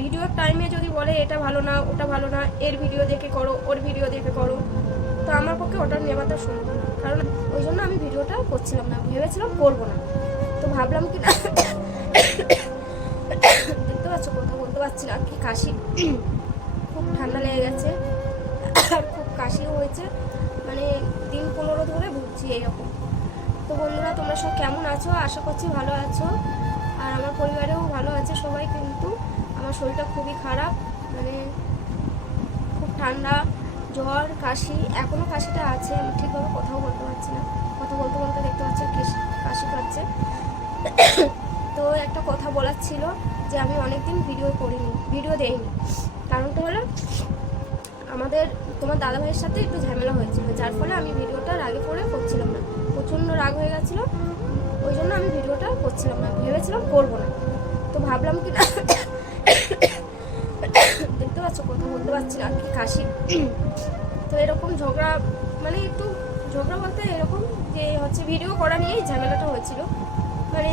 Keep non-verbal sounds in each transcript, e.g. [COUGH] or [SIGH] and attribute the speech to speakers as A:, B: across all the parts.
A: ভিডিওর টাইমে যদি বলে এটা ভালো না, ওটা ভালো না, এর ভিডিও দেখে করো, ওর ভিডিও দেখে করো, তো আমার পক্ষে ওটা নেওয়াটা সম্ভব না। কারণ ওই জন্য আমি ভিডিওটা করছিলাম না, ভেবেছিলাম করব না। তো ভাবলাম কি না, দেখতে পাচ্ছ কথা বলতে পারছি না, কি কাশি। খুব ঠান্ডা লেগে গেছে, খুব কাশিও হয়েছে মানে দিন পনেরো ধরে ভুগছি এইরকম। তো বন্ধুরা, তোমরা সব কেমন আছো? আশা করছি ভালো আছো। আর আমার পরিবারেও ভালো আছে সবাই আমার শরীরটা খুবই খারাপ মানে খুব ঠান্ডা, জ্বর, কাশি এখনও কাশিটা আছে, আমি ঠিকভাবে কথাও বলতে পারছি না। কথা বলতে বলতে দেখতে পাচ্ছি কেশ- পাচ্ছে। তো একটা কথা বলার ছিল যে আমি অনেকদিন ভিডিও করিনি ভিডিও দেইনি। কারণটা হলো আমাদের, তোমার দাদা ভাইয়ের সাথে একটু ঝামেলা হয়েছিল, যার ফলে আমি ভিডিওটা রাগে করে করছিলাম না। প্রচণ্ড রাগ হয়ে গেছিল, ওই জন্য আমি ভিডিওটা করছিলাম না, ভেবেছিলাম করব না। তো ভাবলাম কি তো এরকম ঝগড়া মানে একটু ঝগড়া বলতে এরকম যে হচ্ছে ভিডিও করা নিয়েই ঝামেলাটা হয়েছিল। মানে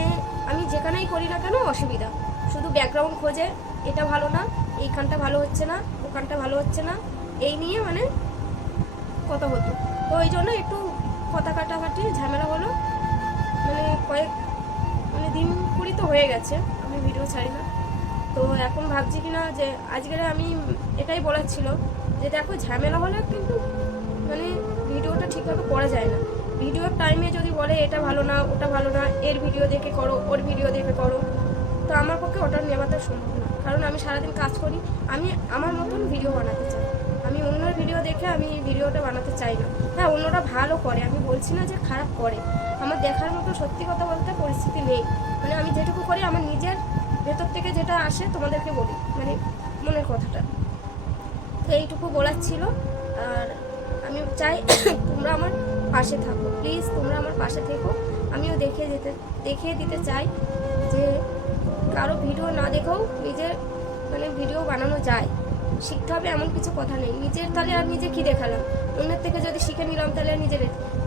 A: আমি যেখানেই করি না কেন অসুবিধা। শুধু ব্যাকগ্রাউন্ড খোঁজে, এটা ভালো না, এইখানটা ভালো হচ্ছে না, ওখানটা ভালো হচ্ছে না, এই নিয়ে মানে কথা হতো। তো ওই জন্য একটু কথা কাটাকাটি, ঝামেলা হলো। মানে কয়েক মানে দিন কুড়ি তো হয়ে গেছে, আমি ভিডিও ছাড়ি না। তো এখন ভাবছি কি না যে আজকের আমি এটাই বলার ছিল যে দেখো ঝামেলা হলে কিন্তু মানে ভিডিওটা ঠিকভাবে করা যায় না। ভিডিওর টাইমে যদি বলে এটা ভালো না, ওটা ভালো না, এর ভিডিও দেখে করো, ওর ভিডিও দেখে করো, তো আমার পক্ষে ওটা নেওয়াটা সম্ভব না। কারণ আমি সারাদিন কাজ করি, আমি আমার মতন ভিডিও বানাতে চাই। আমি অন্যের ভিডিও দেখে আমি ভিডিওটা বানাতে চাই না। হ্যাঁ অন্যরা ভালো করে, আমি বলছি না যে খারাপ করে। আমার দেখার মতো সত্যি কথা বলতে পরিস্থিতি নেই। মানে আমি যেটুকু করি, আমার নিজের ভেতর থেকে যেটা আসে তোমাদেরকে বলি মানে মনের কথাটা। তো এইটুকু বলার ছিল। আর আমি চাই [COUGHS] তোমরা আমার পাশে থাকো। প্লিজ তোমরা আমার পাশে থেকো। আমিও দেখিয়ে যেতে দেখিয়ে দিতে চাই যে কারও ভিডিও না দেখেও নিজের মানে ভিডিও বানানো যায়। শিখতে হবে এমন কিছু কথা নেই। নিজের তাহলে আর নিজে কী দেখালাম? অন্যের থেকে যদি শিখে নিলাম তাহলে আর নিজের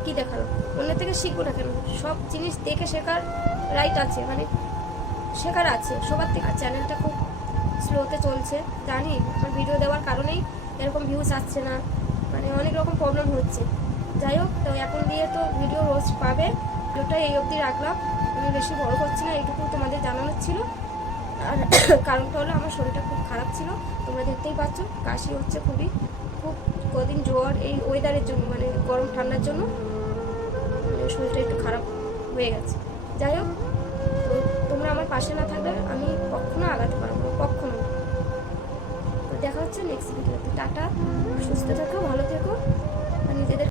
A: কী দেখালাম? অন্যের থেকে শিখব না কেন? সব জিনিস দেখে শেখার রাইট আছে মানে শেখার আছে। সবার থেকে চ্যানেলটা খুব স্লোতে চলছে, জানি, আমার ভিডিও দেওয়ার কারণেই এরকম ভিউজ আসছে না। মানে অনেক রকম প্রবলেম হচ্ছে। যাই হোক, তো এখন দিয়ে তো ভিডিও রোজ পাবে। ভিডিওটা এই অবধি রাখলাম। আমি বেশি বড় করছি না, এইটুকু তোমাদের জানানোর ছিল। আর [COUGHS] কারণটা হলো আমার শরীরটা খুব খারাপ ছিল। তোমরা দেখতেই পাচ্ছ, কাশি হচ্ছে খুবই। খুব কদিন জ্বর এই ওয়েদারের জন্য মানে গরম ঠান্ডার জন্য। মানে শরীরটা একটু খারাপ হয়ে গেছে। যাই হোক তোমরা আমার পাশে না থাকলে আমি কখনো আগাতে পারব কখনো হচ্ছে। নেক্সট ভিডিওতে টাটা। সুস্থ থাকো ভালো থেকো। নিজেদের